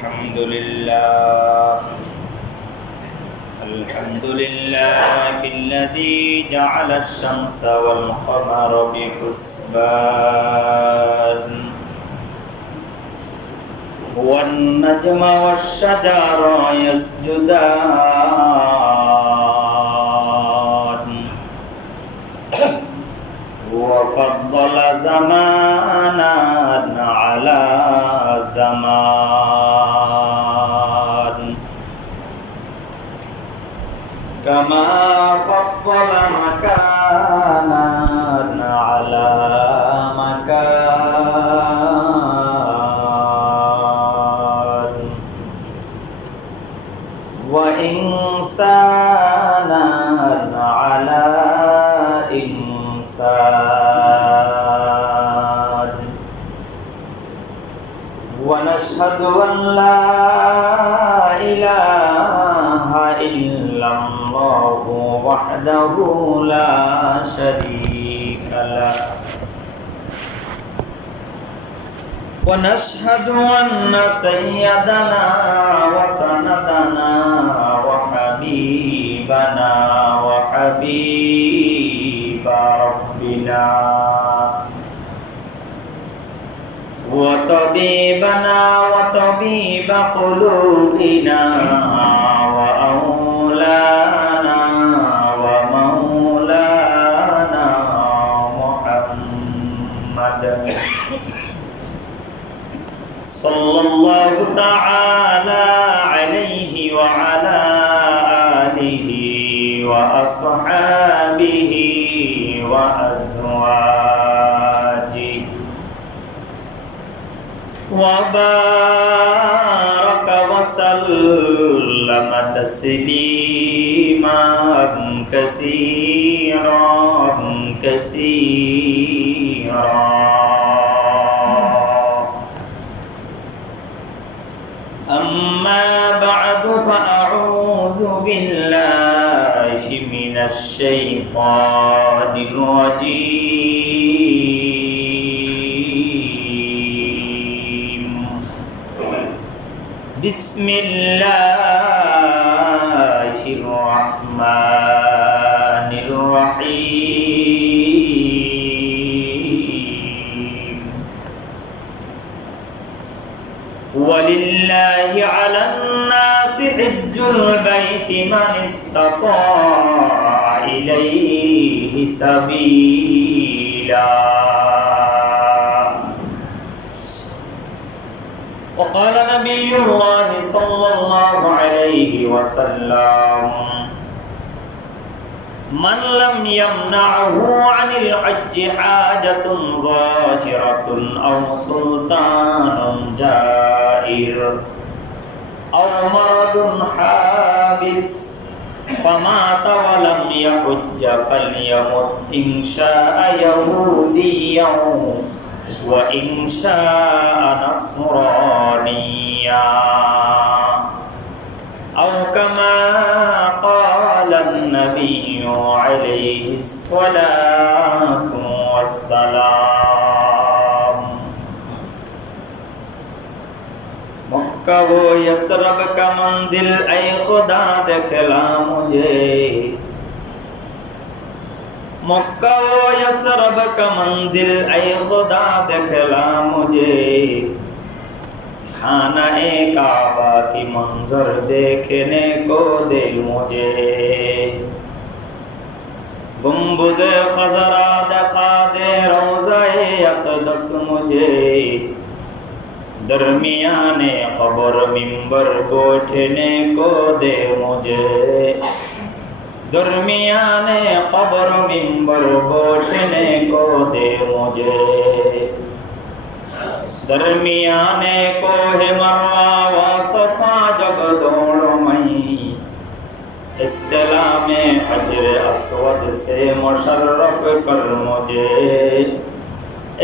الحمد لله الذي جعل الشمس والقمر بحسبان والنجم والشجر يسجدان وفضل زمانا على زمان كما فضل مكانا على مكان وإنسانا على إنسان ونشهد أن لا إله إلا الله وحده لا شريك له ونشهد أن سيدنا وسندنا وحبيبنا وحبيب ربنا وطبيبنا وطبيب قلوبنا وأولانا ومولانا محمد صلى الله تعالى عليه وعلى آله وأصحابه وأزواجه وبارك وسلم تسليما كثيرا أما بعد فأعوذ بالله من الشيطان الرجيم بسم الله الرحمن الرحيم ولله على الناس حج البيت من استطاع إليه سبيلا وقال نبي الله صلى الله عليه وسلم من لم يمنعه عن الحج حاجة ظاهرة أو سلطان جائر أو مرض حابس فمات ولم يحج فليمت إن شاء يهوديا وإن شاء نصرانيا أو كما قال النبي عليه الصلاة والسلام مکہ و یسرب کا منزل اے خدا دکھلا مجھے مکہ و یسرب کا منزل اے خدا دکھلا مجھے خانہ کعبہ کی منظر دیکھنے کو دے مجھے گنبد خضرا دکھا دے روضہ اقدس مجھے درمیان قبر منبر بیٹھنے کو دے مجھے درمیان قبر منبر بیٹھنے کو دے مجھے درمیان کوہ مروہ و صفا جب دوڑ میں استلام حجر اسود سے مشرف کر مجھے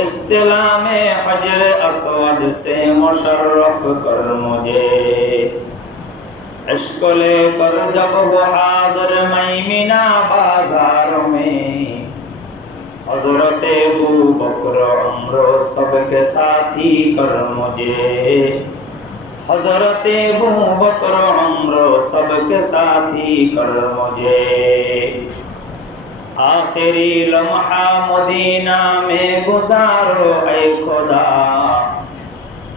استلام حجر اسود سے مشرف کر مجھے عشق لے کر جب وہ حاضر میمنہ بازار میں حضرت ابوبکر عمر سب کے ساتھی کر مجھے हजरत अबू बकर उम्र सबके साथी कर मुझे आखिरी लम्हा मदीना में गुजारो ऐ खुदा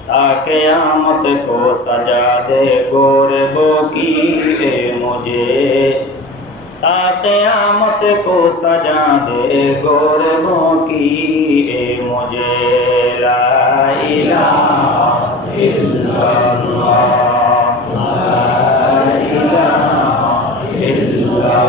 ता क़यामत को सजा दे गोरबो की ए मुझे ता क़यामत को सजा दे गोरबो की ए मुझे ला इलाहा इल्लल्लाह ला इलाहा इल्लल्लाह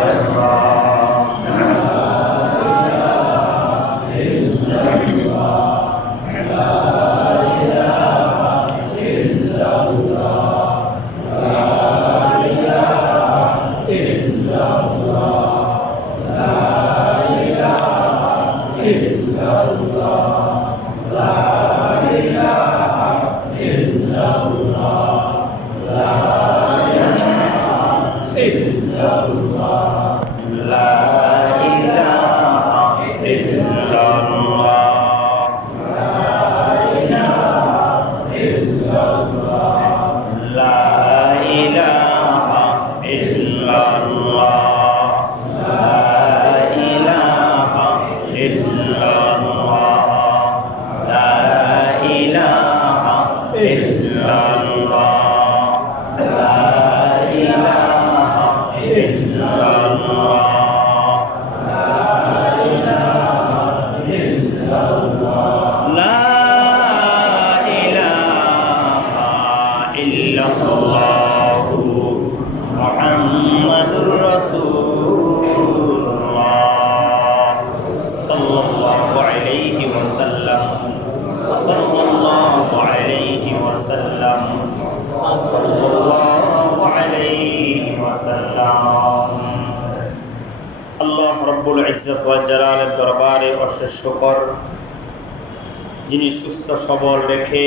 আল্লাহ রব্বুল ইজ্জত ওয়াল জালালের দরবারে অশেষ শুকর, যিনি সুস্থ সবল রেখে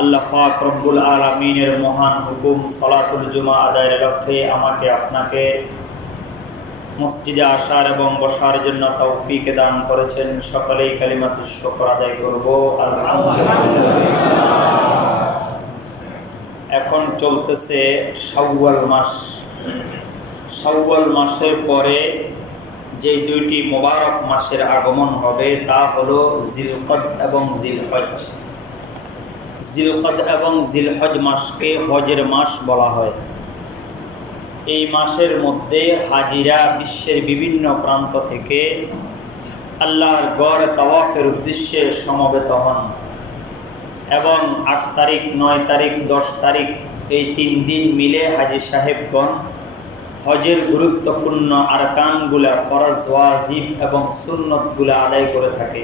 আল্লাহ পাক রব্বুল আলামিনের মহান হুকুম সালাতুল জুমা আদায়ের লক্ষ্যে আমাকে আপনাকে মসজিদে আসার এবং বসার জন্য তৌফিক দান করেছেন। সকলেই কালিমাতুশ শুকর আদায় করব আলহামদুলিল্লাহ। এখন চলতেছে শাওয়াল মাস। শাওয়াল মাসের পরে যে দুইটি মোবারক মাসের আগমন হবে তা হলো জিলকদ এবং জিলহজ। জিলকদ এবং জিলহজ মাসকে হজের মাস বলা হয়। এই মাসের মধ্যে হাজিরা বিশ্বের বিভিন্ন প্রান্ত থেকে আল্লাহর গড় তাওয়াফের উদ্দেশ্যে সমবেত হন এবং 8 তারিখ, 9 তারিখ, 10 তারিখ এই 3 দিন মিলে হাজী সাহেবগণ হজের গুরুত্বপূর্ণ আরকানগুলা, ফরজ, ওয়াজিব এবং সুন্নতগুলা আদায় করে থাকে।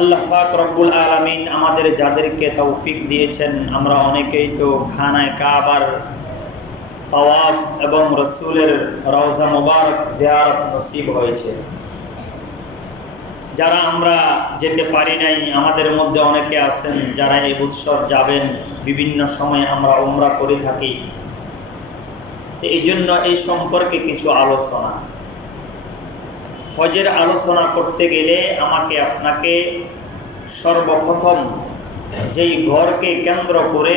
আল্লাহ পাক রব্বুল আলামিন আমাদের যাদেরকে তৌফিক দিয়েছেন, আমরা অনেকেই তো খানায় কাবার তাওয়াফ এবং রাসূলের রওজা মুবারক জিয়ারত নসিব হয়েছে। যারা আমরা যেতে পারি নাই, আমাদের মধ্যে অনেকে আছেন যারা এই বছর যাবেন। বিভিন্ন সময় আমরা উমরা করে থাকি, তো এই জন্য এই সম্পর্কে কিছু আলোচনা। হজের আলোচনা করতে গেলে আমাকে আপনাকে সর্বপ্রথম যেই ঘরকে কেন্দ্র করে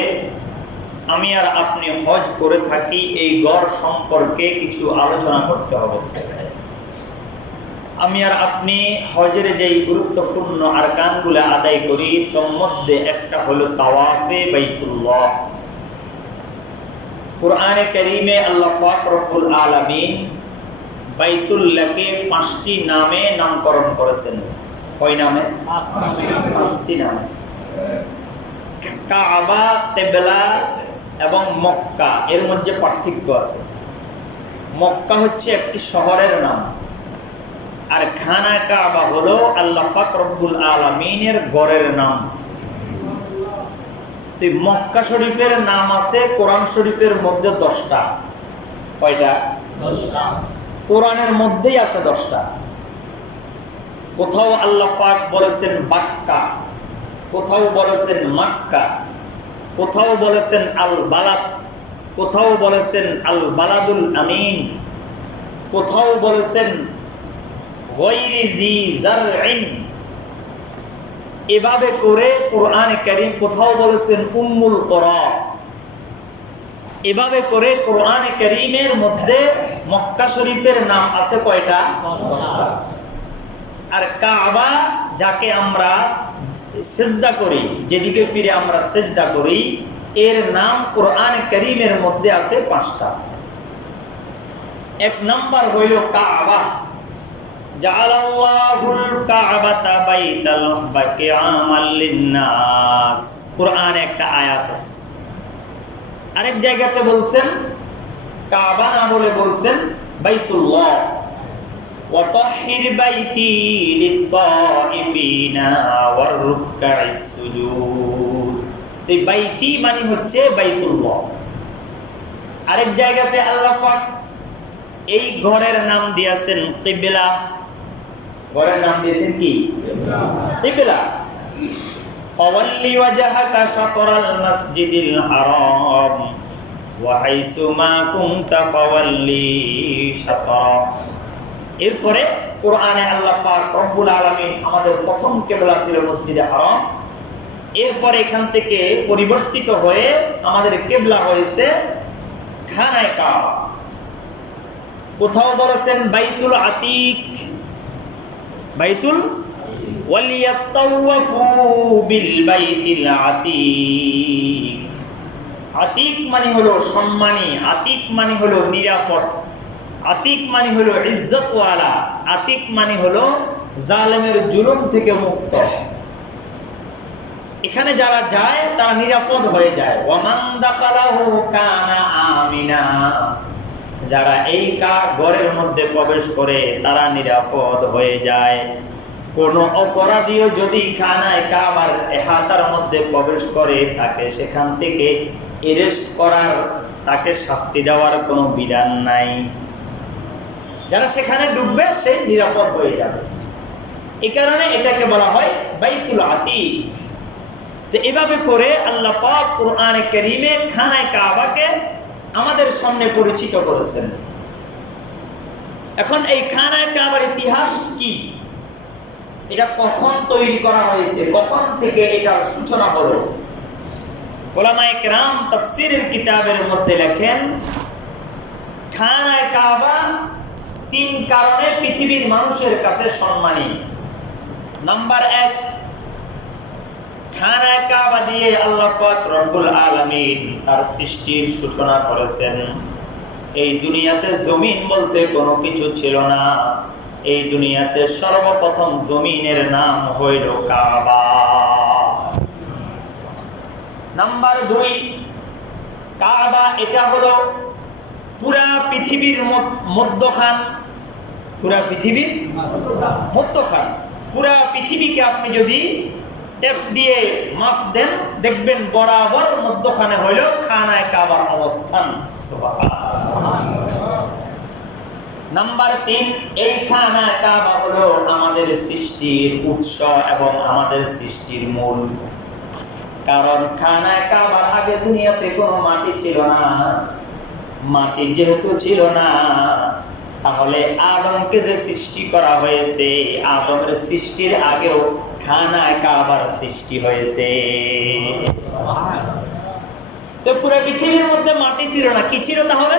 আমি আর আপনি হজ করে থাকি এই ঘর সম্পর্কে কিছু আলোচনা করতে হবে। আমি আর আপনি হজের যেই গুরুত্বপূর্ণ আরকানগুলো আদায় করি তার মধ্যে একটা হলো তাওয়াফে বাইতুল্লাহ। কুরআনে কারীমে আল্লাহ পাক রব্বুল আলামিন বাইতুল্লাহকে 5টি নামে নামকরণ করেছেন। কয় নামে? 5টি নামে। কাবা, কিবলা এবং মক্কা, এর মধ্যে পার্থক্য আছে। মক্কা হচ্ছে একটি শহরের নাম, আর খানা কাবা হলো আল্লাহ পাক রব্বুল আলামিনের ঘরের নাম। মক্কা শরীফের নাম আছে কোরআন শরীফের মধ্যে 10টা। কয়টা? 10টা। কোরআনের মধ্যেই আছে 10টা। কোথাও আল্লাহ পাক বলেছেন বাক্কা, কোথাও বলেছেন মাক্কা, কোথাও বলেছেন আল বালাদ, কোথাও বলেছেন আল বালাদুল আমিন, কোথাও বলেছেন গায়রি জি জারইন, এভাবে করে কোরআনে কারীম কোথাও বলেছেন উম্মুল কুরা। এভাবে করে কোরআনে কারীমের মধ্যে মক্কা শরীফের নাম আছে কয়টা? 10টা। আর কাবা, যাকে আমরা সিজদা করি, যেদিকে ফিরে আমরা সিজদা করি, এর নাম কোরআনে কারীমের মধ্যে আছে 5টা। এক নাম্বার হইল কাবা। জাআলাল্লাহুল কাবাতা বাইতাল কিয়ামাল লিন্নাস, কোরআনে একটা আয়াত আছে। আরেক জায়গাতে বলছেন কাবা না বলে বলছেন বাইতুল্লাহ, ওয়া তাহহির বাইতি লিত-তাইফিনা ওয়ার রুকআইস সুজুদ। তো বাইতি মানে হচ্ছে বাইতুল্লাহ। আরেক জায়গাতে আল্লাহ পাক এই ঘরের নাম দিয়েছেন কিবলা। ঘরের নাম দিয়েছেন কি? কিবলা। ফাওয়াল্লি ওয়াজহাকা শাতরাল মাসজিদিল হারাম ওয়া হাইসু মা কুনতা ফাওয়াল্লি শাতরা। এরপরে কোরআনে আল্লাহ পাক রব্বুল আলামিন আমাদের প্রথম কিবলা ছিল মসজিদে হারাম। এরপর এখান থেকে পরিবর্তিত হয়ে আমাদের কিবলা হয়েছে খানায়ে কাবা। কোথাও বলেছেন বাইতুল আতিক, বাইতুল ওয়ালিয়াতাওয়াফু বিল বাইতিল আতিক। আতিক মানে হলো সম্মানী, আতিক মানে হলো নিরাপদ, আতিক মানে হলো ইজ্জতওয়ালা, আতিক মানে হলো জালেমের জুলুম থেকে মুক্ত। এখানে যারা যায় তারা নিরাপদ হয়ে যায়। ওয়ামান দাখালাহু কানা আমিনা, যারা এই ঘরের মধ্যে প্রবেশ করে তারা নিরাপদ হয়ে যায়। কোন অপরাধীও যদি খানায় কাবার এহাতার মধ্যে প্রবেশ করে, তাকে সেখান থেকে অ্যারেস্ট করার, তাকে শাস্তি দেওয়ার কোনো বিধান নাই। যারা সেখানে ঢুকবে সে নিরাপদ হয়ে যাবে। এই কারণে এটাকে বলা হয় বাইতুল আতিক। তো এভাবে করে আল্লাহ পাক কোরআনে কারীমে খানায় কাবাকে আমাদের সামনে পরিচিত করেছেন। এখন এই খানায়ে কাবার ইতিহাস কি, এটা কখন তৈরি করা হয়েছে, কখন থেকে এটার সূচনা হলো, উলামায়ে কেরাম তাফসীরের কিতাবের মধ্যে লেখেন খানায়ে কাবা 3 কারণে পৃথিবীর মানুষের কাছে সম্মানী। নাম্বার 1, খানায়ে কাবা দিয়ে আল্লাহ পাক রব্বুল আলামিন তার সৃষ্টির সূচনা করেছেন। এই দুনিয়াতে জমিন বলতে কোনো কিছু ছিল না। এই দুনিয়াতে সর্বপ্রথম জমিনের নাম হইল কাবা। নাম্বার 2, কাবা এটা হলো পুরা পৃথিবীর মধ্যখান, পুরা পৃথিবীর মধ্যখান। পুরা পৃথিবীকে আপনি যদি টেপ দিয়ে মাপ দেন, দেখবেন বরাবর মধ্যখানে হইল খানায়ে কাবার অবস্থান। নাম্বার 3, এই খানায়ে কাবা হলো আমাদের সৃষ্টির উৎস এবং আমাদের সৃষ্টির মূল। কারণ খানায়ে কাবার আগে দুনিয়াতে কোনো মাটি ছিল না। মাটি যেহেতু ছিল না, তাহলে আদমকে যে সৃষ্টি করা হয়েছে, আদমের সৃষ্টির আগেও খানায়ে কাবার সৃষ্টি হয়েছে। তো পুরো পৃথিবীর মধ্যে মাটি ছিল না, কি ছিল তাহলে?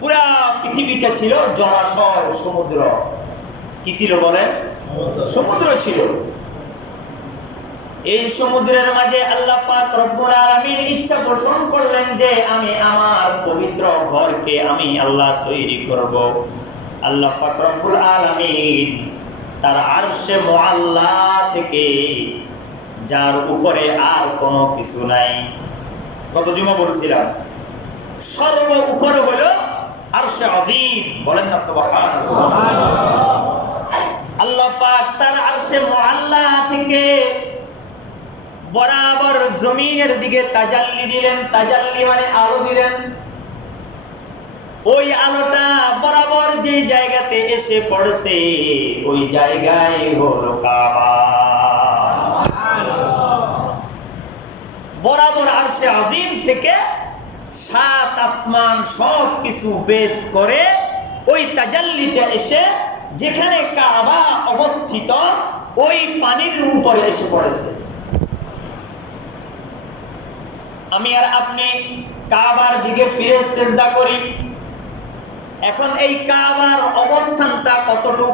পুরা পৃথিবীটা ছিল জলাশয়, সমুদ্র। কি ছিল বলেন? সমুদ্র ছিল। এই সমুদ্রের মাঝে আল্লাহ পাক রব্বুল আলামিন ইচ্ছা পোষণ করলেন যে আমি আমার পবিত্র ঘরকে আমি আল্লাহ তৈরি করব। আল্লাহ পাক রব্বুল আলামিন তার আরশে মুআল্লা থেকে, যার উপরে আর কোনো কিছু নাই, গত জুমা বলছিলাম, সর্ব উপরে হলো আরশে আজিম। বলেন না সুবহানাল্লাহ। আল্লাহ পাক তার আরশে মুআল্লা থেকে বরাবর জমিনের দিকে তাজাল্লি দিলেন। তাজাল্লি মানে আলো দিলেন। ওই আলোটা বরাবর যে জায়গাতে এসে পড়ছে, ওই জায়গায় হলো কাবা। বরাবর আরশে আজিম থেকে 7 আসমান সব কিছু ভেদ করে ওই তাজাল্লিটা এসে যেখানে কাবা অবস্থিত, ওই পানির উপরে এসে পড়েছে। আমি আর আপনি কাবার দিকে ফিরে সিজদা করি। এখন এই কাবার অবস্থানটা কতটুকু?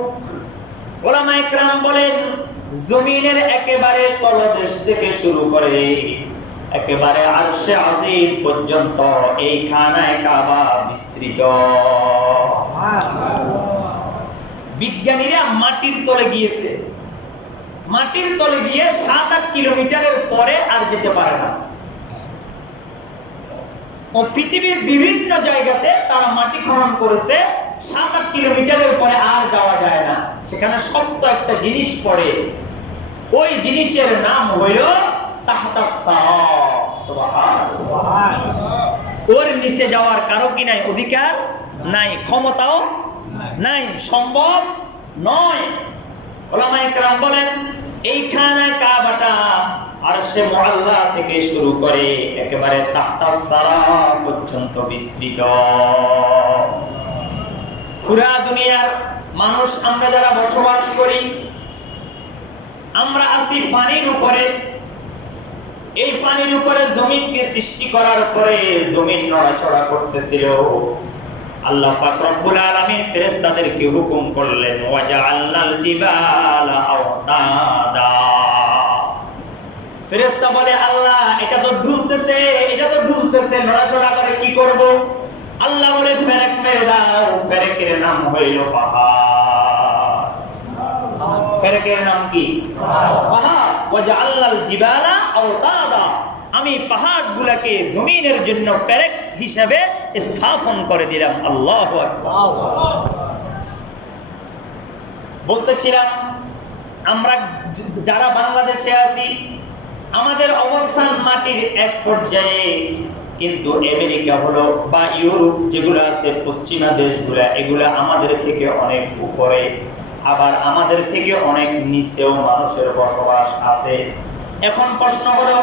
উলামায়ে কেরাম বলেন জমিনের একেবারে তলদেশ থেকে শুরু করে একেবারে আরশে আজিম পর্যন্ত এই খানায়ে কাবা বিস্তৃত। বিজ্ঞানীরা মাটির তলে গিয়েছে, মাটির তলে গিয়ে 7-8 কিলোমিটারের পরে আর যেতে পারে না। ও পৃথিবীর বিভিন্ন জায়গাতে তারা মাটি খনন করেছে, 7-8 কিলোমিটারের পরে আর যাওয়া যায় না। সেখানে শক্ত একটা জিনিস পড়ে, ওই জিনিসের নাম হইল তাহতাস সারা। সুবহানাল্লাহ। ওর নিচে যাওয়ার কারো কি নাই? অধিকার নাই, ক্ষমতাও নাই, সম্ভব নয়। উলামায়ে কেরাম বলেন এই খানায়ে কাবাটা আরশে মুআল্লা থেকে শুরু করে একেবারে তাহতাস সারা পর্যন্ত বিস্তৃত। পুরা দুনিয়ার মানুষ আমরা যারা বসবাস করি, আমরা আছি পানির উপরে। এই পানির উপরে জমিনকে সৃষ্টি করার পরে জমিন নড়াচড়া করতেছিল। আল্লাহ পাক রব্বুল আলামিন ফেরেশতাদেরকে হুকুম করলেন ওয়াজআলনাল জিবালা আওতাদা। ফেরেশতা বলে আল্লাহ এটা তো ঢুলতেছে, এটা তো ঢুলতেছে, নড়াচড়া করে কি করব? আল্লাহ বলে ফেরেক মেরে দাও। ফেরেকের নাম হইল পাহাড়। ফেরেকের নাম কি? পাহাড়। ওয়াজআলনাল জিবালা আওতাদা, আমি পাহাড়গুলোকে জমিনের জন্য পেরেক হিসেবে স্থাপন করে দিলাম। আল্লাহু আকবার। বলতেছিলাম আমরা যারা বাংলাদেশে আছি আমাদের অবস্থান মাটির এক পর্যায়ে, কিন্তু আমেরিকা হলো বা ইউরোপ যেগুলো আছে পশ্চিমা দেশগুলা, এগুলা আমাদের থেকে অনেক উপরে, আবার আমাদের থেকে অনেক নিচেও মানুষের বসবাস আছে। এখন প্রশ্ন হলো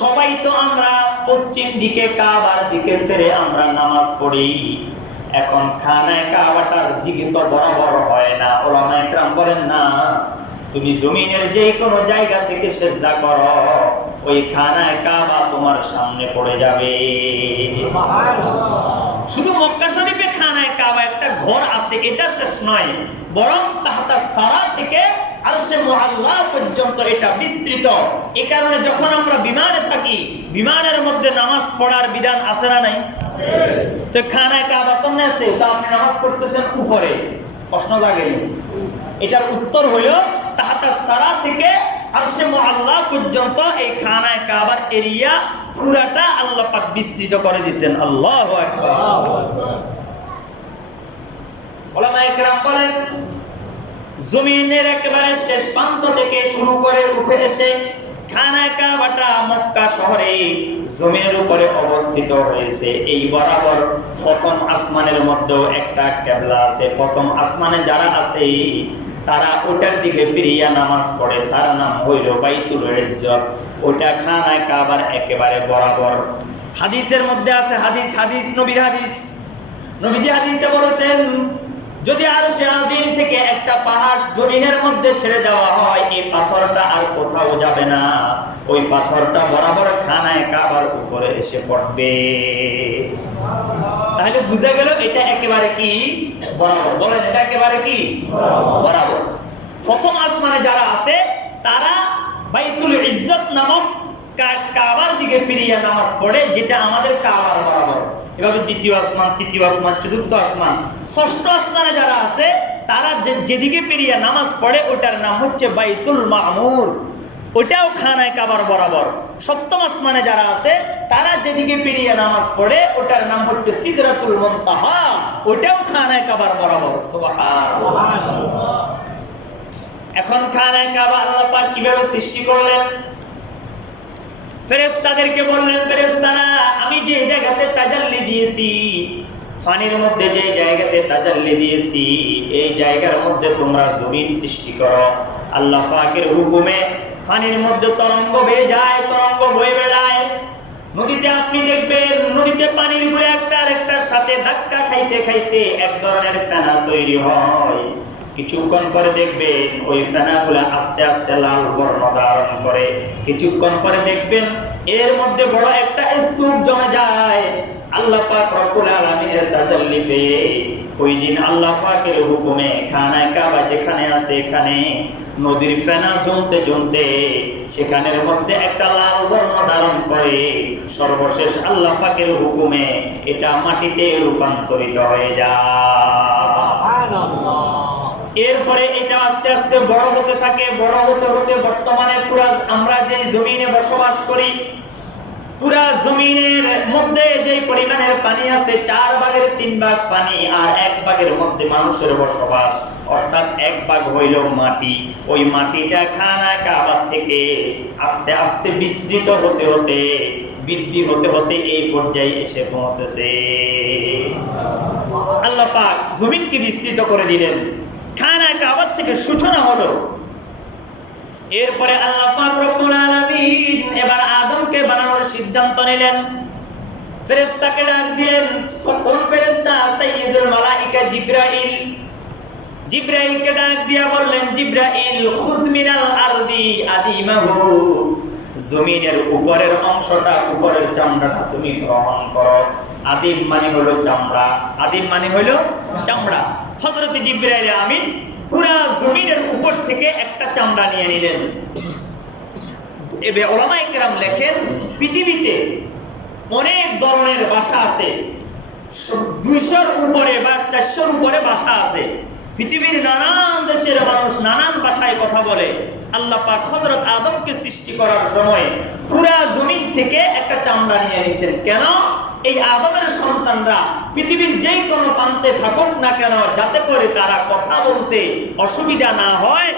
সবাই তো আমরা পশ্চিম দিকে কাবার দিকে ফিরে আমরা নামাজ পড়ি, এখন খানায়ে কাবাটার দিকে তো বরাবর হয় না। উলামায়ে কেরাম বলেন না, তুমি জমিনের যে কোনো জায়গা থেকে সিজদা করো, ওই খানায়ে কাবা তোমার সামনে পড়ে যাবে। শুধু মক্কা শরীফে খানায়ে কাবা একটা ঘর আছে এটা শেষ নয়, বরং তাহতাস সারা থেকে আরশে মুআল্লা পর্যন্ত এটা বিস্তৃত। এই কারণে যখন আমরা বিমানে থাকি, বিমানের মধ্যে নামাজ পড়ার বিধান আছে না নাই? তো খানায়ে কাবা তো আছে, তো আপনি নামাজ পড়তেছেন উপরে, প্রশ্ন জাগেনি? এটার উত্তর হলো তাহতাস সারা থেকে আরশে মুআল্লা পর্যন্ত এই খানায়ে কাবার এরিয়া পুরাটা আল্লাহ পাক বিস্তৃত করে দিবেন। আল্লাহু আকবার। উলামায়ে কেরাম বলেন জমিনের একেবারে শেষ প্রান্ত থেকে শুরু করে উঠে এসে খানায়ে কাবাটা মক্কা শহরে জমিনের উপরে অবস্থিত হয়েছে। এই বরাবর প্রথম আসমানের মধ্যেও একটা কিবলা আছে। প্রথম আসমানে যারা আছে তারা ওটার দিকে ফিরিয়া নামাজ পড়ে, তার নাম হইল বাইতুল ইজ্জত। ওটা খানায়ে কাবার একেবারে বরাবর। হাদিসের মধ্যে আছে, হাদিস নবীর হাদিস, নবীজি হাদিসে বলেছেন যদি আরশে আজিম থেকে একটা পাহাড় জমিনের মধ্যে ছেড়ে দেওয়া হয়, এই পাথরটা আর কোথাও যাবে না, ওই পাথরটা বরাবর খানায়ে কাবার উপরে এসে পড়বে। তাহলে বুঝা গেল এটা একেবারে কি বরাবর। বলেন এটা একেবারে কি বরাবর। প্রথম আসমানে যারা আছে তারা বাইতুল ইজ্জত নামক কাবার দিকে ফিরিয়ে নামাজ পড়ে, যেটা আমাদের কাবার বরাবর। এভাবে দ্বিতীয় আসমান, তৃতীয় আসমান, চতুর্থ আসমান, ষষ্ঠ আসমানে যারা আছে তারা যেদিকে ফিরিয়ে নামাজ পড়ে ওটার নাম হচ্ছে বাইতুল মামুর, ওটাও খানায়ে কাবার বরাবর। সপ্তম আসমানে যারা আছে তারা যেদিকে ফিরিয়ে নামাজ পড়ে ওটার নাম হচ্ছে সিদরাতুল মুনতাহা, ওটাও খানায়ে কাবার বরাবর। সুবহানাল্লাহ। এখন খানায়ে কাবা আল্লাহ পাক কিভাবে সৃষ্টি করলেন? ফেরেশতাদেরকে বললেন, ফেরেশতারা আমি যে জায়গাতে তাজাল্লি দিয়েছি, পানির মধ্যে যে জায়গাতে তাজাল্লি দিয়েছি, এই জায়গার মধ্যে তোমরা জমিন সৃষ্টি করো। আল্লাহ পাকের হুকুমে পানির মধ্যে তরঙ্গ বেয়ে যায়, তরঙ্গ বয়ে বেড়ায়। নদীতে আপনি দেখবেন নদীতে পানির ঘুরে একটা আরেকটার সাথে ধাক্কা খাইতে খাইতে এক ধরনের ফেনা তৈরি হয়। কিছুক্ষণ পরে দেখবেন ওই ফেনাগুলা আস্তে আস্তে লাল বর্ণ ধারণ করে। কিছুক্ষণ পরে দেখবেন এর মধ্যে বড় একটা স্তূপ জমে যায়। আল্লাহ পাক রব্বুল আলামিনের তাজাল্লিফে ওই দিন আল্লাহ পাকের হুকুমে খানায়ে কাবা যেখানে আছে এখানে নদীর ফেনা জমতে জমতে সেখানের মধ্যে একটা লাল বর্ণ ধারণ করে সর্বশেষ আল্লাহ পাকের হুকুমে এটা মাটিতে রূপান্তরিত হয়ে যায়। সুবহানাল্লাহ। এরপরে এটা আস্তে আস্তে বড় হতে থাকে। বড় হতে হতে বর্তমানে পুরা আমরা যে জমিনে বসবাস করি, পুরা জমিনের মধ্যে যে পরিমাণের পানি আছে 4 ভাগের 3 ভাগ পানি আর 1 ভাগের মধ্যে মানুষের বসবাস, অর্থাৎ 1 ভাগ হইল মাটি। ওই মাটিটা খানায়ে কাবা থেকে আস্তে আস্তে বিস্তৃত হতে হতে বৃদ্ধি হতে হতে এই পর্যায়ে এসে পৌঁছেছে। আল্লাহ পাক জমিনকে বিস্তৃত করে দিলেন, খানায়ে কাবা থেকে সূচনা হলো। এরপরে আল্লাহ পাক রব্বুল আলামিন এবার আদমকে বানানোর সিদ্ধান্ত নিলেন। ফেরেশতাকে ডাক দিলেন। কোন ফেরেশতা? সাইয়্যিদুল মালায়েকা জিবরাইল। জিবরাইলকে ডাক দিয়া বললেন, জিবরাইল খুয মিনাল আরদি আদিমাহু, জমিনের উপরের অংশটা, উপরের চামড়াটা তুমি গ্রহণ করো। আদিম মানে হলো চামড়া, আদিম মানে হলো চামড়া। হযরত জিবরাইল আমিন পুরা জমিনের উপর থেকে একটা চামড়া নিয়ে নিলেন। এবে উলামায়ে কেরাম লেখেন, পৃথিবীতে অনেক ধরনের ভাষা আছে, 200-র উপরে বা 400-র উপরে ভাষা আছে। পৃথিবীর নানান দেশের মানুষ নানান ভাষায় কথা বলে। আল্লাহ পাক হযরত আদমকে সৃষ্টি করার সময় পুরা জমিন থেকে একটা চামড়া নিয়ে নিয়েছেন। কেন? এই আদমের সন্তানরা পৃথিবীর যেই কোনো প্রান্তে থাকুক না কেন, যাতে করে তারা কথা বলতে অসুবিধা না হয়,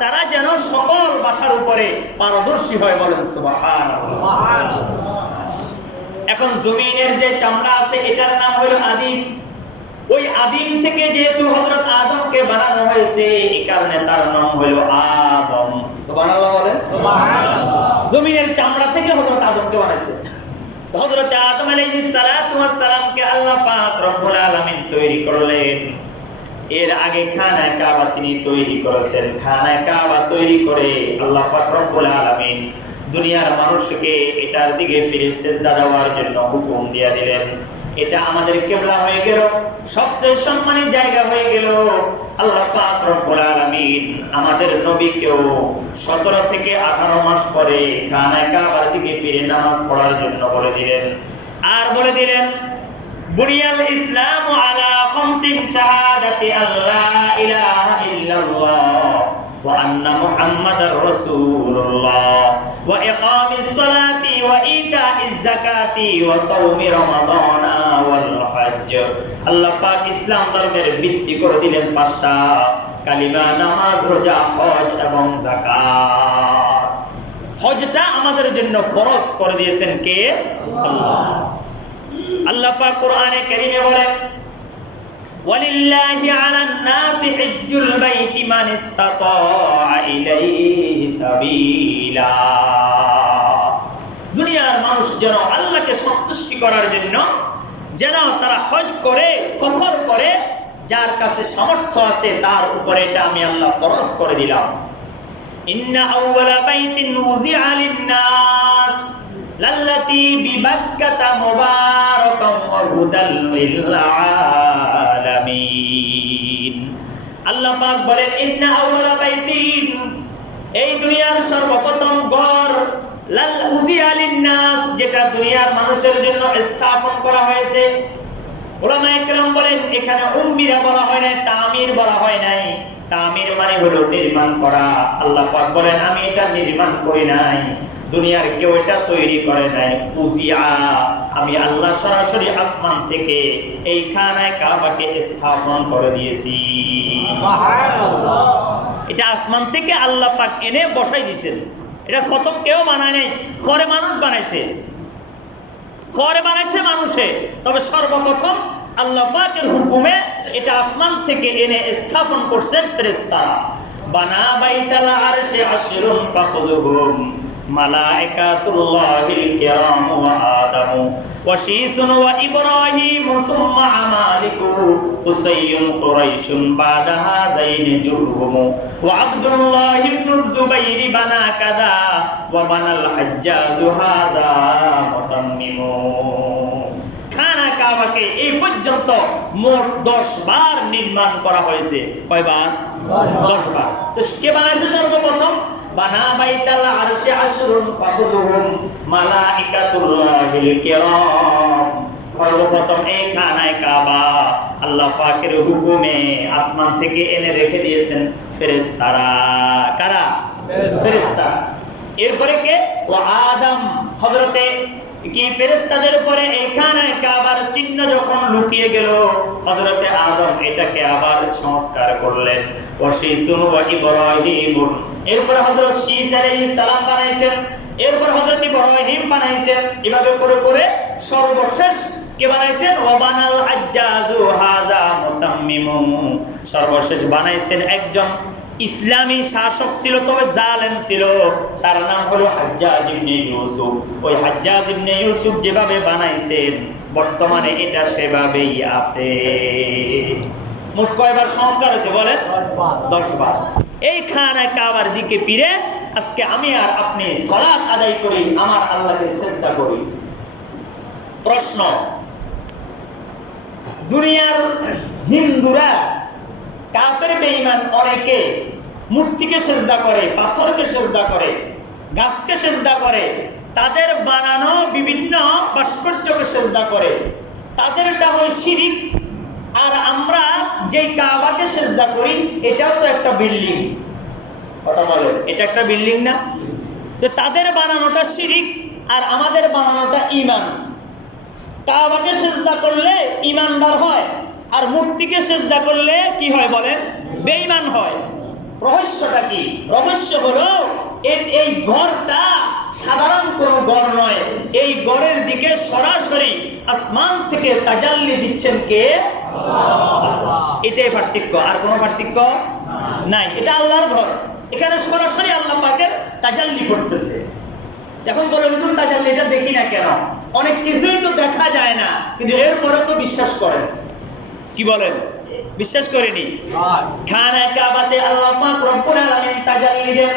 তারা যেন সকল ভাষার উপরে পারদর্শী হয়। বলেন সুবহানাল্লাহ। এখন জমিনের যে চামড়া আছে এটার নাম হলো আদিম। ওই আদিম থেকে যেহেতু হযরত আদমকে বানানো হয়েছে, এই কারণে তার নাম হলো আদম। সুবহানাল্লাহ বলেন। সুবহানাল্লাহ। জমিনের চামড়া থেকে হযরত আদমকে বানাইছে। হযরত আদম আলাইহিস সালাতু ওয়াস সালামকে আল্লাহ পাক রব্বুল আলামিন তৈরি করলেন। এর আগে খানায়ে কাবা তিনি তৈরি করেছেন। খানায়ে কাবা তৈরি করে আল্লাহ পাক রব্বুল আলামিন দুনিয়ার মানুষকে এটার দিকে ফিরে সিজদা দেওয়ার জন্য হুকুম দিয়ে দিলেন। এটা আমাদের কিবলা হয়ে গেল, সবচেয়ে সম্মানিত জায়গা হয়ে গেল। আল্লাহ পাক রব্বুল আলামিন আমাদের নবীকেও 17 থেকে 18 মাস পরে খানায়ে কাবার দিকে ফিরে নামাজ পড়ার জন্য বলে দিলেন। আর বলে দিলেন, বুনিয়াল ইসলামু আলা খামসিন শাহাদাতি আল্লা ইলাহা ইল্লাল্লাহ ওয়া আন্না মুহাম্মাদার রাসূলুল্লাহ ওয়া ইকামিস সালাতি ওয়া ইতাইজ যাকাতি ওয়া সাওমি রমাদান ওয়াল হজ্জ। আল্লাহ পাক ইসলাম ধর্মের ভিত্তি করে দিলেন 5টা: কালিমা, নামাজ, রোজা, হজ এবং যাকাত। হজটা আমাদের জন্য ফরজ করে দিয়েছেন কে? আল্লাহ। আল্লাহ পাক কোরআনে কারীমে বলেন, ওয়ালিল্লাহি আলান নাসি হিজ্জুল বাইতি মান ইসতাতা ইলাইহি সাবিলা। দুনিয়ার মানুষ যেন আল্লাহকে সন্তুষ্টি করার জন্য যেন তারা হজ করে, সফর করে, যার কাছে সামর্থ্য আছে তার উপরে এটা আমি আল্লাহ ফরজ করে দিলাম। ইন্না আউওয়ালা বাইতিন উযিআ লিন-নাস লাল্লাতী বিবাক্কাতা মুবারাকান ওয়া হুদাল লিল আলামিন। আল্লাহ পাক বলেন, ইন্না আউওয়ালা বাইতিন, এই দুনিয়ার সর্বপ্রথম ঘর, উযিআ লিন-নাস, যেটা দুনিয়ার মানুষের জন্য স্থাপন করা হয়েছে। উলামায়ে কেরাম বলেন, এখানে উম্মিরা বলা হয় নাই, তামির বলা হয় নাই। তামির মানে হলো নির্মাণ করা। আল্লাহ পাক বলেন, আমি এটা নির্মাণ করি নাই, দুনিয়ার কেউ এটা তৈরি করে নাই। উযিআ, আমি আল্লাহ সরাসরি আসমান থেকে এই খানায়ে কাবাকে স্থাপন করে দিয়েছি। সুবহানাল্লাহ। এটা আসমান থেকে আল্লাহ পাক এনে বসাই দিয়েছেন। এটা প্রথম কেউ বানায় নাই, পরে মানুষ বানাইছে। পরে বানাইছে মানুষে, তবে সর্বপ্রথম আল্লাহ পাকের হুকুমে এটা আসমান থেকে এনে স্থাপন করছেন ফেরেশতারা। বানা বাইতাল আরশি আশরুন ফাখুযুহুম মালাইকাতুল্লাহিল কিরাম ওয়া আদামু ওয়া শীসুন ওয়া ইব্রাহিম সুম্মা আমালিকু কুসাইয়ুন কুরাইশুন বাদা হাযাইনি জুরহুম ওয়া আব্দুল্লাহ ইবনে যুবাইর বানা কাদা ওয়া বানাল হাজ্জাজু হাযা মুতাম্মিমু। খানা কাবাকে এই পর্যন্ত মোট 10 বার নির্মাণ করা হয়েছে। কয়বার? 10 বার। তো কে বানাইছে সর্বপ্রথম? বানা বাইতাল আরশে আশরুন ফাখুযুহুম মালাইকাতুল্লাহিল কিরাম। সর্বপ্রথম এই খানায় কাবা আল্লাহ পাকের হুকুমে আসমান থেকে এনে রেখে দিয়েছেন ফেরেশতারা। কারা? ফেরেশতা। এরপরে কে? ওয়া আদম, হযরতে কি ফেরেশতাদের উপরে এইখানে কাবার চিহ্ন যখন লুকিয়ে গেল, হযরতে আদম এটাকে আবার সংস্কার করলেন। ওয়াশীসুন ওয়া ইব্রাহিম, এরপর হযরত শীস আলাইহিস সালাম বানাইছেন, এরপর হযরত ইব্রাহিম বানাইছেন। এভাবে করে করে সর্বশেষ কে বানাইছেন? ওয়া বানাল হাজ্জাজু হাযা মুতাম্মিমু, সর্বশেষ বানাইছেন একজন ইসলামী শাসক ছিল, তবে জালেম ছিল, তার নাম হলো হাজ্জাজ ইবনে ইউসুফ। ওই হাজ্জাজ ইবনে ইউসুফ যেভাবে বানাইছেন বর্তমানে এটা সেভাবেই আছে। মোট কয়বার সংস্কার হয়েছে বলেন? 10 বার। এই খানায় কাবার দিকে ফিরে আজকে আমি আর আপনি সালাত আদায় করি, আমার আল্লাহকে সিজদা করি। প্রশ্ন, দুনিয়ার হিন্দুরা কাফের বেঈমান অনেকে মূর্তিকে সিজদা করে, পাথরকে সিজদা করে, গাছকে সিজদা করে, তাদের বানানো বিভিন্ন ভাস্কর্যকে সিজদা করে, তাদেরটা হয় শিরিক। আর আমরা যেই কাবাকে সিজদা করি এটাও তো একটা বিল্ডিং। কথা বলে, এটা একটা বিল্ডিং না? তো তাদের বানানোটা শিরিক আর আমাদের বানানোটা ঈমান। কাবাকে সিজদা করলে ঈমানদার হয়, আর মূর্তিকে সিজদা করলে কি হয় বলেন? বেঈমান হয়। রহস্যটা কি? রহস্য হলো এই ঘরটা সাধারণ কোনো ঘর নয়, এই ঘরের দিকে সরাসরি আসমান থেকে তাজাল্লি দিচ্ছেন কে? আল্লাহ। এটাই পার্থক্য, আর কোনো পার্থক্য নাই। এটা আল্লাহর ঘর, এখানে সরাসরি আল্লাহ পাকের তাজাল্লি করতেছে। এখন বলে হুজুর তাজাল্লি এটা দেখি না কেন? অনেক কিছুই তো দেখা যায় না, কিন্তু এরপরে তো বিশ্বাস করেন। কি বলেন? বিশ্বাস করেনি? খানায় কাবাতে আল্লাহ পাক রব্বুল আলামিন তাজাল্লি দেন।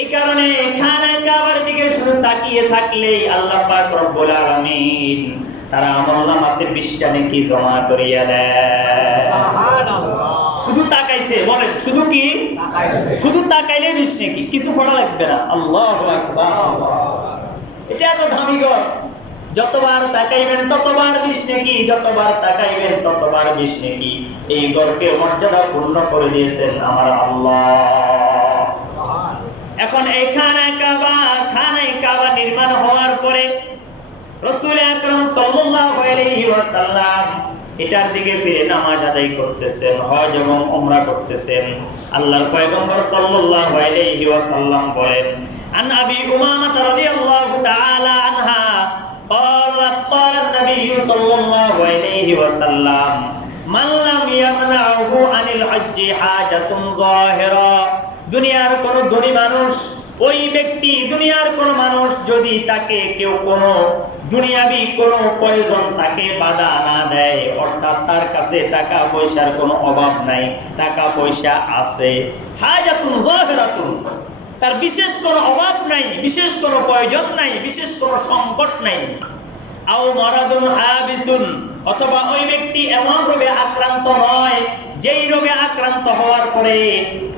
এই কারণে খানায় কাবার দিকে শুধু তাকিয়ে থাকলেই আল্লাহ পাক রব্বুল আলামিন তারা আমলনামাতে 20টা নেকি জমা করিয়া দেয়। সুবহানাল্লাহ। শুধু তাকাইছে, বলেন শুধু কি তাকাইছে? শুধু তাকাইলে 20 নেকি, কিছু পড়া লাগবে না। আল্লাহু আকবার। এটা এত দামি ঘর, যতবার তাকাইবেন ততবার 20 নেকি, যতবার তাকাইবেন ততবার 20 নেকি। এই ঘরকে মর্যাদা পূর্ণ করে দিয়েছেন আমার আল্লাহ। এখন এই খানায় কাবা নির্মাণ হওয়ার পরে রাসূল আকরাম সাল্লাল্লাহু আলাইহি ওয়াসাল্লাম এটার দিকে ফিরে নামাজ আদায় করতেছেন, হজ এবং উমরা করতেছেন। আল্লাহর পয়গম্বর সাল্লাল্লাহু আলাইহি ওয়াসাল্লাম বলেন, আন আবি উমামা রাদিয়াল্লাহু তাআলা আনহা قالت قال النبي صلى الله عليه وسلم من لم يمنعه عن الحج حاجة ظاهرة। দুনিয়ার কোন ধনী মানুষ, ওই ব্যক্তি, দুনিয়ার কোন মানুষ যদি তাকে কেউ কোন দুনিয়াবি কোন প্রয়োজন তাকে বাধা না দেয়, অর্থাৎ তার কাছে টাকা পয়সার কোনো অভাব নাই, টাকা পয়সা আছে, হাজাতুন যাহিরাতুন, তার বিশেষ কোনো অভাব নাই, বিশেষ কোনো প্রয়োজন নাই, বিশেষ কোনো সংকট নাই, আও মারাদুন হাবিসুন, অথবা ওই ব্যক্তি এমন রোগে আক্রান্ত নয় যেই রোগে আক্রান্ত হওয়ার পরে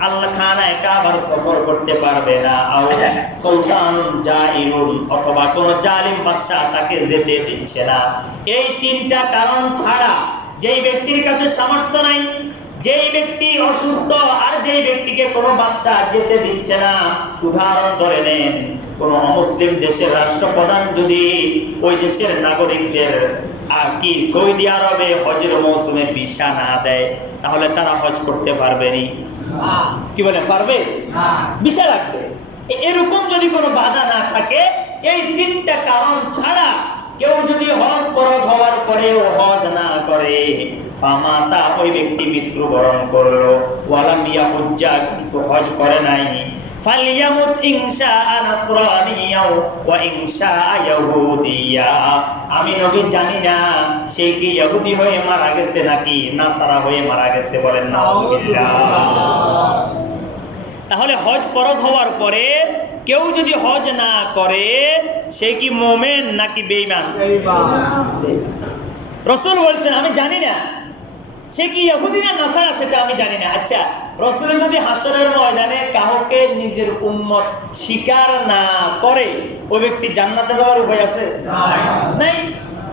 আল্লাহ খানায় কাবার সফর করতে পারবে না, আও সুলতান জাইরুন, অথবা কোন জালিম বাদশা তাকে যেতে দিচ্ছে না। এই 3টা কারণ ছাড়া যেই ব্যক্তির কাছে সামর্থ্য নাই, যেই ব্যক্তি অসুস্থ, আর যেই ব্যক্তিকে কোনো বাদশা যেতে দিচ্ছে না, উদাহরণ ধরে নেন কোন অমুসলিম দেশের রাষ্ট্রপ্রধান যদি ওই দেশের নাগরিকদের কি সৌদি আরবে হজের মৌসুমে ভিসা না দেয়, তাহলে তারা হজ করতে পারবে নি? কি বলে, পারবে? ভিসা লাগবে। এরকম যদি কোনো বাধা না থাকে, এই 3টা কারণ ছাড়া কেউ যদি হজ ফরজ হওয়ার পরেও হজ না করে, ফামাতা, ওই ব্যক্তি মৃত্যুবরণ করলো, ওয়ালাম ইয়াহুজ্জা, কিন্তু হজ করে নাই, ফালিয়ামুত ইনশা নাসরানিয়া ওয়া ইনশা ইহুদিয়া। আমি নবী জানি না সে কি ইহুদি হয়ে মারা গেছে নাকি নাসারা হয়ে মারা গেছে, বলেন নাউযুবিল্লাহ। তাহলে হজ ফরজ হওয়ার পরে কেউ যদি হজ না করে সে কি মুমিন নাকি বেঈমান? রাসূল বলছেন আমি জানি না সে কি ইহুদি না নাসারা, সেটা আমি জানি না। আচ্ছা, রাসূল যদি হাসরের ময়দানে কাউকে নিজের উম্মত স্বীকার না করে ওই ব্যক্তি জান্নাতে যাওয়ার উপায় আছে? নাই।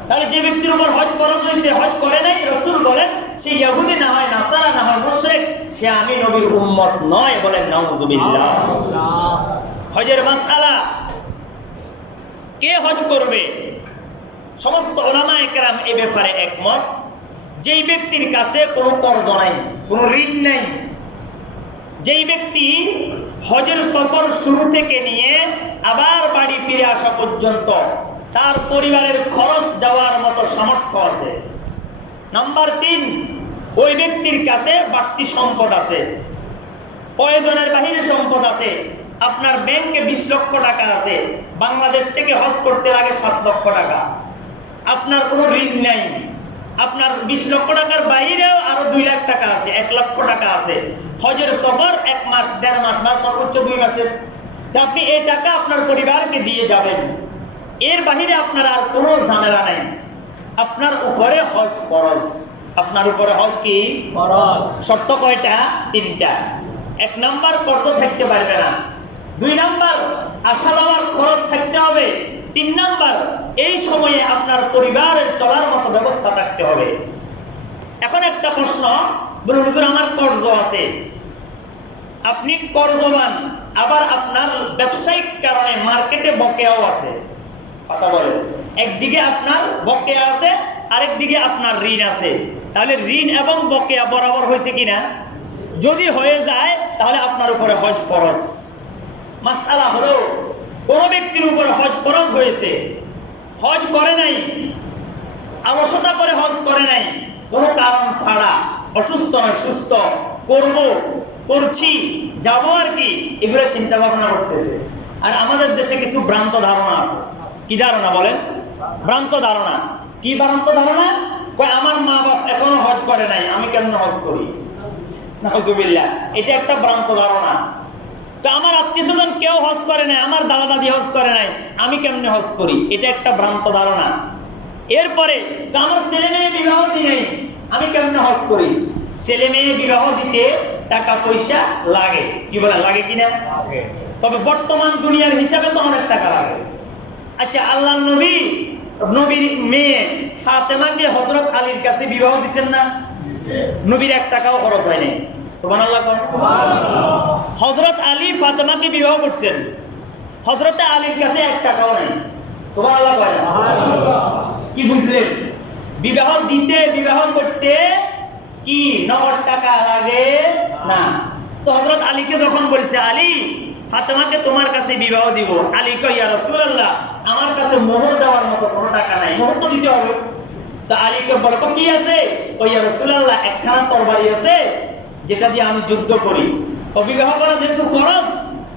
তাহলে যে ব্যক্তির উপর হজ ফরজ হয়েছে হজ করে নাই, রাসূল বলেন সে ইহুদি না হয় নাসারা না হয় মুশরিক, সে আমি নবীর উম্মত নয়, বলেন নাউযুবিল্লাহ। হজের মাসআলা, কে হজ করবে? সমস্ত উলামায়ে কেরাম এই ব্যাপারে একমত। যেই ব্যক্তির কাছে কোনো কর্জ নাই, কোনো ঋণ নাই, যেই ব্যক্তি হজের সফর শুরু থেকে নিয়ে আবার বাড়ি ফিরে আসা পর্যন্ত তার পরিবারের খরচ দেওয়ার মতো সামর্থ্য আছে। নাম্বার 3, ওই ব্যক্তির কাছে বাড়তি সম্পদ আছে, প্রয়োজনের বাহিরে সম্পদ আছে। আপনার ব্যাংকে 20 লক্ষ টাকা আছে, বাংলাদেশ থেকে হজ করতে লাগে 7 লক্ষ টাকা, আপনার কোনো ঋণ নাই, আপনার 20 লক্ষ টাকার বাইরেও আরো 2 লাখ টাকা আছে, 1 লক্ষ টাকা আছে। হজের সফর 1 মাস 1.5 মাস বা সর্বোচ্চ 2 মাসের, আপনি এই টাকা আপনার পরিবারকে দিয়ে যাবেন, এর বাহিরে আপনার আর কোনো ঝামেলা নাই। আপনার উপরে হজ ফরজ। আপনার উপরে হজ কি ফরজ? শর্ত কয়টা? 3টা। 1 নাম্বার কর্জ থাকতে পারবে না, 2 নাম্বার আসা যাওয়ার খরচ থাকতে হবে, 3 নাম্বার এই সময়ে আপনার পরিবারের চলার মতো ব্যবস্থা থাকতে হবে। এখন একটা প্রশ্ন, বলে হুজুর আমার কর্জ আছে, আপনি কর্জবান, আবার আপনার ব্যবসায়িক কারণে মার্কেটে বকেয়াও আছে, কথা বলেন, একদিকে আপনার বকেয়া আছে আরেকদিকে আপনার ঋণ আছে, তাহলে ঋণ এবং বকেয়া বরাবর হয়েছে কিনা? যদি হয়ে যায় তাহলে আপনার উপরে হজ ফরজ। মাসআলা হলো, কোন ব্যক্তির উপর হজ ফরজ হয়েছে, হজ করে নাই, অলসতা করে হজ করে নাই, কোনো কারণ ছাড়া, অসুস্থ নয় সুস্থ, করব করছি যাবো আর কি, এগুলো চিন্তা ভাবনা করতেছে। আর আমাদের দেশে কিছু ভ্রান্ত ধারণা আছে। কি ধারণা বলেন? ভ্রান্ত ধারণা। কি ভ্রান্ত ধারণা? কয় আমার মা বাপ এখনো হজ করে নাই, আমি কেমনে হজ করি? নাউযুবিল্লাহ, এটা একটা ভ্রান্ত ধারণা। তো আমার আত্মীয়স্বজন কেউ হজ করে নাই, আমার দাদা দাদি হজ করে নাই, আমি কেমনে হজ করি? এটা একটা ভ্রান্ত ধারণা। এরপরে আমার ছেলে মেয়ে বিবাহ দিই নাই, আমি কেমনে হজ করি? ছেলে মেয়ে বিবাহ দিতে টাকা পয়সা লাগে, কি বলে লাগে কিনা? তবে বর্তমান দুনিয়ার হিসাবে তো অনেক টাকা লাগে। আচ্ছা, আল্লাহ নবীর মেয়ে ফাতেমাকে হযরত আলীর কাছে বিবাহ দিচ্ছেন না? নবীর 1 টাকাও খরচ হয় নাই। সুবহানাল্লাহ। হযরত আলী ফাতেমাকে বিবাহ করছেন, হযরত আলীর কাছে 1 টাকাও নাই। সুবহানাল্লাহ। কি বুঝলেন? বিবাহ দিতে বিবাহ করতে কি নগদ টাকা লাগে না। তো হযরত আলীকে যখন বলছে আলী ফাতেমাকে তোমার কাছে বিবাহ দিব, আলী কয় ইয়া রাসূলুল্লাহ আমার কাছে মোহর দেওয়ার মতো কোনো টাকা নাই, মোহর তো দিতে হবে। তো আলীকে বলে কি আছে? ও ইয়া রাসূলুল্লাহ একখানা তরবারি আছে যেটা দিয়ে আমি যুদ্ধ করি, তো বিবাহ করা যেহেতু ফরজ,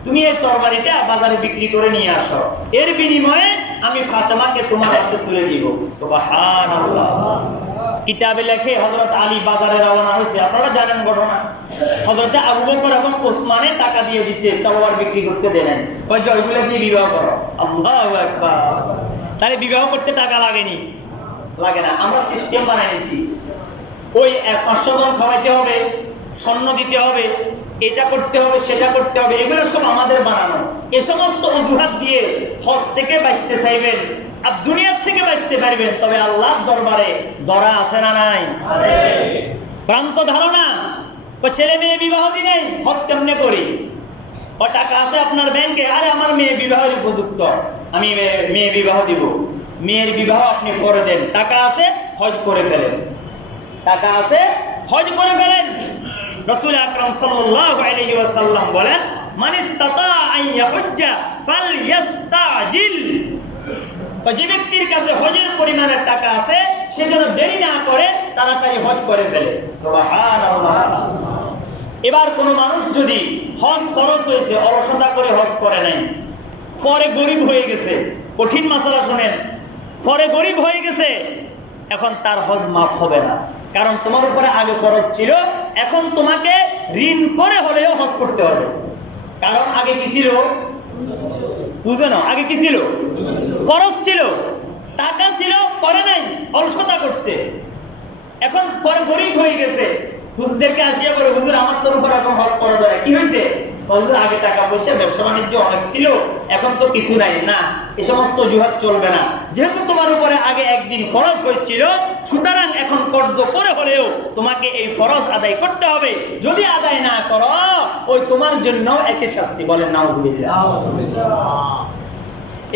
তুমি এই তরবারিটা বাজারে বিক্রি করে নিয়ে আসো, এর বিনিময়ে আমি ফাতেমাকে তোমার হাতে তুলে দিব। সুবহানাল্লাহ। কিতাবে লেখে হযরত আলী বাজারে রওনা হয়েছে, আপনারা জানেন ঘটনা। হযরত আবু বকর এবং ওসমানে টাকা দিয়ে দিয়েছে তরবারি বিক্রি করতে দেন, কয় যে ওইগুলা দিয়ে বিবাহ করো। আল্লাহু আকবার। তাহলে বিবাহ করতে টাকা লাগেনি? লাগে না। আমরা সিস্টেম বানাই নিয়েছি, ওই 500 জন খাওয়াইতে হবে, স্বর্ণ দিতে হবে, এটা করতে হবে সেটা করতে হবে, এগুলো সব আমাদের বানানো। এই সমস্ত অজুহাত দিয়ে হজ থেকে বাঁচতে চাইবেন আর দুনিয়ার থেকে বাঁচতে পারবেন, তবে আল্লাহর দরবারে ধরা আছে না নাই? ভ্রান্ত ধারণা। ছেলে মেয়ে বিবাহ দিনে হজ কেমনে করি? ও টাকা আছে আপনার ব্যাংকে, আরে আমার মেয়ে বিবাহের উপযুক্ত, আমি মেয়ে বিবাহ দিব। মেয়ের বিবাহ আপনি করে দেন, টাকা আছে হজ করে ফেলেন, টাকা আছে হজ করে ফেলেন। রাসূল আকরাম সাল্লাল্লাহু আলাইহি ওয়াসাল্লাম বলেন মান ইসতাতা আন ইয়াহুজ্জা ফালইস্তাজিল। যে ব্যক্তির কাছে হজের পরিমাণের টাকা আছে সে যেন দেরি না করে তাড়াতাড়ি হজ করে ফেলে। সুবহানাল্লাহ। এবার কোন মানুষ যদি হজ খরচ হয়েছে, অলসতা করে হজ করে নাই, পরে গরিব হয়ে গেছে, কঠিন মাসালা শোনেন, পরে গরিব হয়ে গেছে, এখন তার হজ মাফ হবে না, কারণ তোমার উপরে আগে খরচ ছিল, এখন তোমাকে ঋণ করে হলেও হজ করতে হবে। কারণ আগে কি ছিল বুঝে নাও, আগে কি ছিল? খরচ ছিল, টাকা ছিল, করে নাই, অলসতা করছে, এখন পরে গরিব হয়ে গেছে, হুজুরদেরকে আসিয়া বলে হুজুর আমার তোর উপর এখন হজ করা যায়, কি হয়েছে? হুজুর আগে টাকা পয়সা ব্যবসা বাণিজ্য অনেক ছিল, এখন তো কিছু নাই। না, এই সমস্ত অজুহাত চলবে না, যেহেতু তোমার উপরে আগে একদিন ফরজ হয়েছিল, সুতরাং এখন কর্জ করে হলেও তোমাকে এই ফরজ আদায় করতে হবে, যদি আদায় না করো ওই তোমার জন্য একই শাস্তি। বলেন নাউজুবিল্লাহ।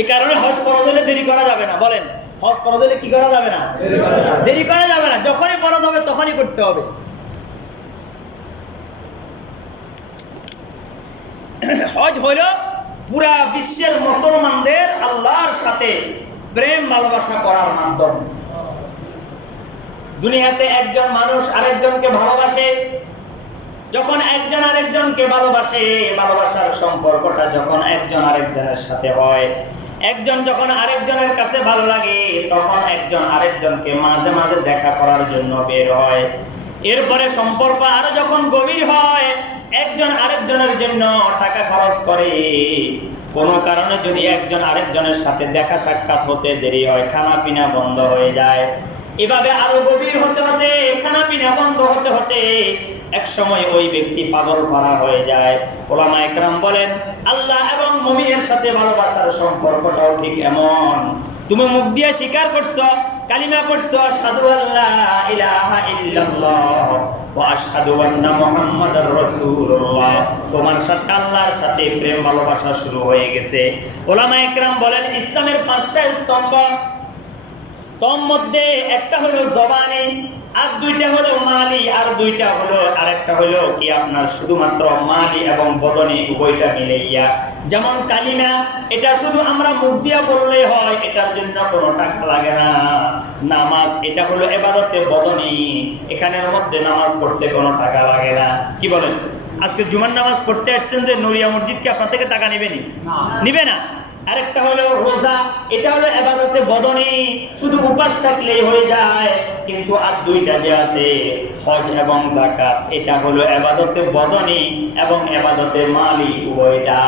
এই কারণে হজ ফরজ হলে দেরি করা যাবে না। বলেন, হজ ফরজ হলে কি করা যাবে না? দেরি করা যাবে না, যখনই ফরজ হবে তখনই করতে হবে। হজ হইল পুরা বিশ্বের মুসলমানদের আল্লাহর সাথে প্রেম ভালোবাসা করার মাধ্যম। দুনিয়াতে একজন মানুষ আরেকজনকে ভালোবাসে, যখন একজন আরেকজনকে ভালোবাসে, ভালোবাসার সম্পর্কটা যখন একজন আরেকজনের সাথে হয়, একজন যখন আরেকজনের কাছে ভালো লাগে, তখন একজন আরেকজনকে মাঝে মাঝে দেখা করার জন্য বের হয়। এরপরে সম্পর্ক আরো যখন গভীর হয়, একজন আরেকজনের জন্য টাকা খরচ করে। কোনো কারণে যদি একজন আরেকজনের সাথে দেখা সাক্ষাৎ হতে দেরি হয়, খানা পিনা বন্ধ হয়ে যায়। এভাবে আরো গভীর হতে হতে, খানা পিনা বন্ধ হতে হতে এক সময় ওই ব্যক্তি পাগল ভরা হয়ে যায়। ওলামা একরাম বলেন, আল্লাহ এবং মুমিনের সাথে ভালোবাসার সম্পর্কটাও ঠিক এমন। তুমি মুখ দিয়ে স্বীকার করছো, কালিমা পড়ছো, আশহাদু আল্লা ইলাহা ইল্লাল্লাহ ওয়া আশহাদু আন্না মুহাম্মাদার রাসূলুল্লাহ, তোমার সাথে আল্লাহর সাথে প্রেম ভালোবাসা শুরু হয়ে গেছে। ওলামা একরাম বলেন, ইসলামের 5টা স্তম্ভ, তোর মধ্যে একটা হলো জবানি, আর 2টা হলো মালি, আর 2টা হলো, আরেকটা হলো কি আপনার শুধুমাত্র মালি এবং বদনি উভয়টা মিলাইয়া। যেমন কালিমা, এটা শুধু আমরা মুখ দিয়া বললেই হয়, এটার জন্য কোনো টাকা লাগে না। নামাজ, এটা হলো ইবাদতে বদনি, এখানের মধ্যে নামাজ পড়তে কোনো টাকা লাগে না। কি বলেন? আজকে জুমার নামাজ পড়তে আসছেন যে নুরিয়া মসজিদ, কি আপনার থেকে টাকা নেবেনি? নিবে না। আরেকটা হলো রোজা, এটা হলো ইবাদতে বদনি, শুধু উপাস থাকলেই হয়ে যায়। কিন্তু আর 2টা যে আছে, হজ এবং যাকাত, এটা হলো ইবাদতে বদনি এবং ইবাদতে মালি উভয়টা।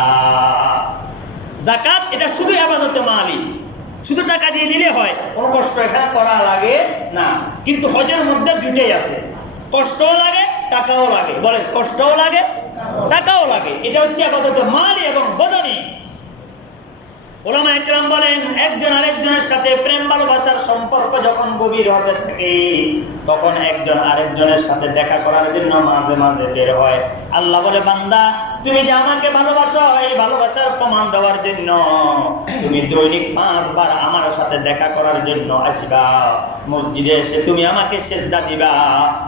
যাকাত এটা শুধু ইবাদতে মালি, শুধু টাকা দিয়ে দিলে হয়, কোনো কষ্ট এখানে করা লাগে না। কিন্তু হজের মধ্যে 2টাই আছে, কষ্টও লাগে, টাকাও লাগে। বলেন, কষ্টও লাগে, টাকাও লাগে। এটা হচ্ছে ইবাদতে মালি এবং বদনি। ওলামা একরাম বলেন, একজন আরেকজনের সাথে প্রেম ভালোবাসার সম্পর্ক যখন গভীর হতে থাকে, তখন একজন আরেকজনের সাথে দেখা করার জন্য মাঝে মাঝে বের হয়। আল্লাহ বলে, বান্দা তুমি যে আমাকে ভালোবাসো, এই ভালোবাসার প্রমাণ দেওয়ার জন্য তুমি দৈনিক 5 বার আমার সাথে দেখা করার জন্য আসবা, মসজিদে এসে তুমি আমাকে সিজদা দিবা,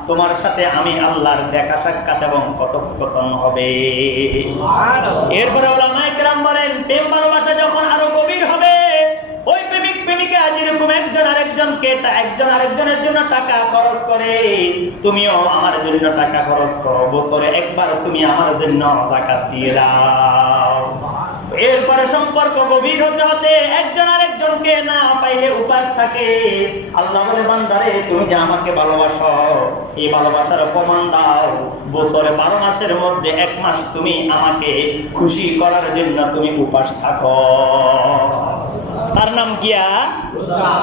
তোমার সাথে আমি আল্লাহর দেখা সাক্ষাৎ এবং কথোপকথন হবে। এরপরে ওলামা একরাম বলেন, প্রেম ভালোবাসা যখন আরো গভীর হবে, ওই প্রেমিক প্রেমিকা যেরকম একজন আরেকজনের জন্য টাকা খরচ করে, তুমিও আমার জন্য টাকা খরচ করো, বছরে একবার তুমি আমার জন্য যাকাত দিয়ে দাও। এরপরে সম্পর্ক গভীর হতে হতে একজন আরেকজনকে না পাইলে উপাস থাকে। আল্লাহ বলে, বান্দারে তুমি যে আমাকে ভালোবাসো, এই ভালোবাসার প্রমাণ দাও, বছরে 12 মাসের মধ্যে 1 মাস তুমি আমাকে খুশি করার জন্য তুমি উপাস থাকো। তার নাম কিয়া?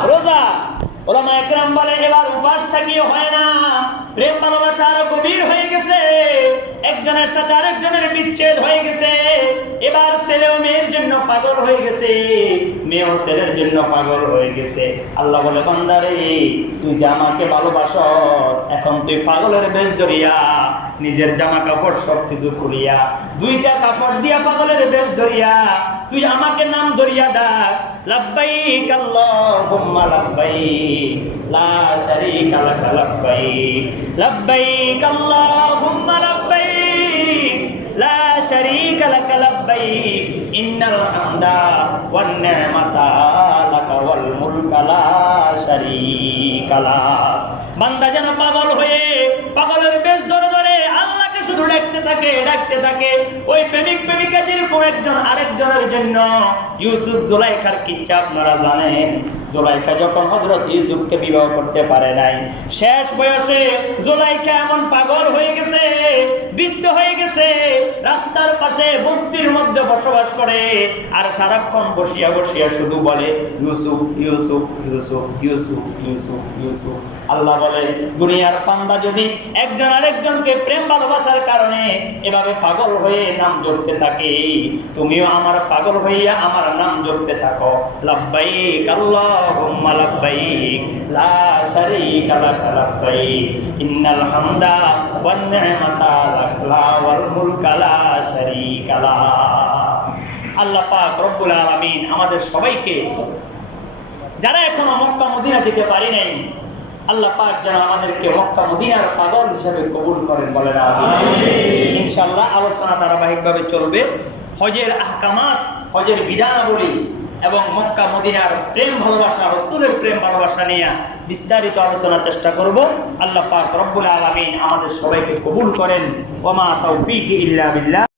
রোজা। ওলামা একরাম বলে, এবার উপাস থাকিও হয় না, প্রেম ভালোবাসা আরো গভীর হয়ে গেছে, একজনের সাথে আরেকজনের বিচ্ছেদ হয়ে গেছে। এবার ছেলেও মেয়ের জন্য পাগল হয়ে গেছে, মেয়েও ছেলের জন্য পাগল হয়ে গেছে। আল্লাহ বলে, বান্দারে তুই যে আমাকে ভালোবাসস, এখন তুই পাগলের বেশ ধরিয়া, নিজের জামা কাপড় সবকিছু খুলিয়া, 2টা কাপড় দিয়া পাগলের বেশ ধরিয়া তুই আমাকে নাম ধরিয়া ডাক, লাব্বাইক আল্লাহুম্মা লাব্বাইক লা শারীকা লাক লাব্বাইক, লাব্বাইক আল্লাহুম্মা লাব্বাইক লা শারীকা লাক লাব্বাইক, ইন্নাল হামদা ওয়ান নি'মাতা লাকা ওয়াল মুলকা লা শারীকা লাক। বান্দা যেন পাগল হয়ে পাগলের বেশ ধরে ধরে আল্লাহকে শুধু ডাকতে ডাকতে থাকে। ওই প্রেমিক প্রেমিকা যেরকম একজন আরেকজনের জন্য। ইউসুফ জুলাইখার কিচ্ছা আপনারা জানেন। জুলাইখা যখন হযরত ইউসুফকে বিবাহ করতে পারে নাই, শেষ বয়সে জুলাইখা এমন পাগল হয়ে গেছে, বৃদ্ধ হয়ে গেছে, রাস্তার পাশে বস্তির মধ্যে বসবাস করে আর সারাক্ষণ বসিয়া বসিয়া শুধু বলে ইউসুফ ইউসুফ ইউসুফ ইউসুফ ইউসুফ ইউসুফ। আল্লাহ বলে দুনিয়ার বান্দা যদি একজন আরেকজনকে প্রেম ভালোবাসার কারণে এভাবে পাগল হয়ে নাম জপতে থাকে, তুমিও আমার পাগল হইয়া আমার নাম জপতে থাকো। লাব্বাইক আল্লাহুম্মা লাব্বাইক লা শারীকা লাক লাব্বাইক ইন্নাল হামদা ওয়ান নি'মাতা লাক ওয়াল মুলকা লা শারীকা লাক। আল্লাহ পাক রব্বুল আলামিন আমাদের সবাইকে, যারা এখনো মক্কা মদিনা যেতে পারি নাই, আল্লাহ পাক যেন আমাদেরকে মক্কা মদিনার পাগল হিসেবে কবুল করেন, বলেন আমিন। ইনশাআল্লাহ আলোচনা ধারাবাহিকভাবে চলবে। হজের আহকামাত, হজের বিধানাবলী এবং মক্কা মদিনার প্রেম ভালোবাসা, রাসূলের প্রেম ভালোবাসা নিয়ে বিস্তারিত আলোচনার চেষ্টা করব। আল্লাহ পাক রব্বুল আলামিন আমাদের সবাইকে কবুল করেন। ওয়া মা তাওফীকি ইল্লা বিল্লাহ।